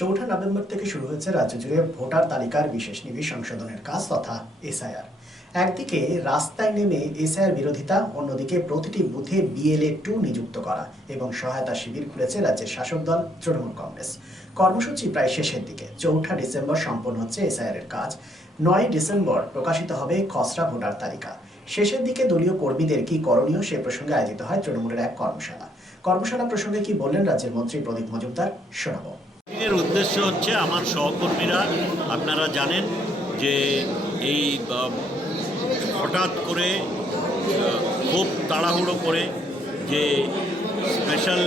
চৌঠা নভেম্বর থেকে শুরু হয়েছে রাজ্য জুড়ে ভোটার তালিকার বিশেষ নিবিড় সংশোধনের কাজ তথা এসআইআর একদিকে রাস্তায় নেমে এসআইআর বিরোধিতা অন্যদিকে প্রতিটি বুথে বিএলএ টু নিযুক্ত করা এবং সহায়তা শিবির খুলেছে রাজ্যের শাসক দল তৃণমূল কংগ্রেস কর্মসূচি প্রায় শেষের দিকে চৌঠা ডিসেম্বর সম্পন্ন হচ্ছে এসআইআর এর কাজ নয় ডিসেম্বর প্রকাশিত হবে খসড়া ভোটার তালিকা শেষের দিকে দলীয় কর্মীদের কি করণীয় সে প্রসঙ্গে আয়োজিত হয় তৃণমূলের এক কর্মশালা কর্মশালা প্রসঙ্গে কি বললেন রাজ্যের মন্ত্রী প্রদীপ মজুমদার শোনাবো মিটিংয়ের উদ্দেশ্য হচ্ছে আমার সহকর্মীরা আপনারা জানেন যে এই হঠাৎ করে খুব তাড়াহুড়ো করে যে স্পেশাল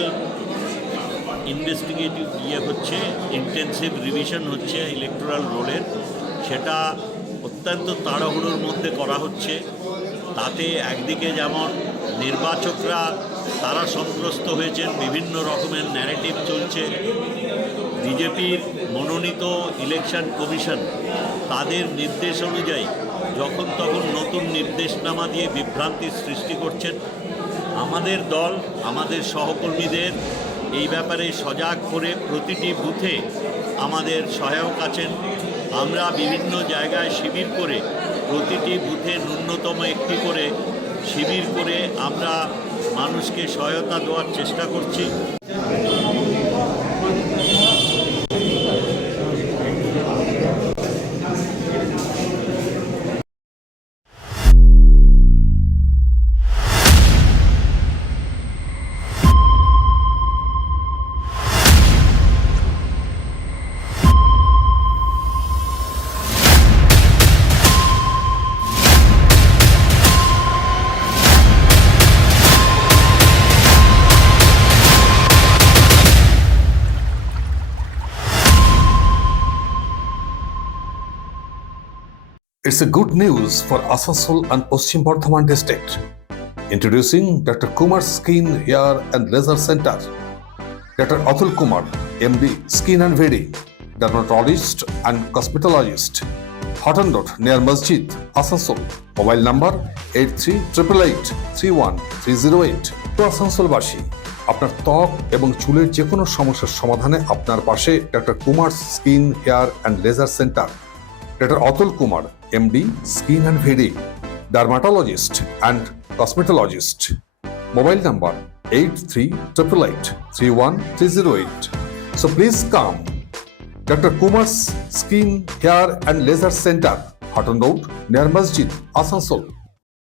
ইনভেস্টিগেটিভ ইয়ে হচ্ছে ইন্টেন্সিভ রিভিশন হচ্ছে ইলেকট্রাল রোলের সেটা অত্যন্ত তাড়াহুড়োর মধ্যে করা হচ্ছে তাতে একদিকে যেমন নির্বাচকরা তারা সন্ত্রস্ত হয়েছেন বিভিন্ন রকমের ন্যারেটিভ চলছে বিজেপির মনোনীত ইলেকশন কমিশন তাদের নির্দেশ অনুযায়ী যখন তখন নতুন নির্দেশনামা দিয়ে বিভ্রান্তি সৃষ্টি করছেন আমাদের দল আমাদের সহকর্মীদের এই ব্যাপারে সজাগ করে প্রতিটি বুথে আমাদের সহায়ক আছেন আমরা বিভিন্ন জায়গায় শিবির করে প্রতিটি বুথে ন্যূনতম একটি করে শিবির করে আমরা মানুষকে সহায়তা দেওয়ার চেষ্টা করছি It's a good news for Asansol and Oshim Bardhaman district. Introducing Dr. Kumar Skin Hair and Laser Center. Dr. Atul Kumar, MD, Skin and Vedi, dermatologist and cosmetologist, Hotton Road near Masjid, Asansol. Mobile number 8388-31308. to Asansol Bashi. আপনার ত্বক এবং চুলের যে কোনো সমস্যার সমাধানে আপনার পাশে doctor Kumar skin hair and laser centre doctor Atul Kumar MD, Skin and Headache, Dermatologist and Cosmetologist. Mobile number 8388 31308. So please come. Dr. Kumar's Skin, Hair and Laser Center, Hotton Road, near Masjid, Asansol.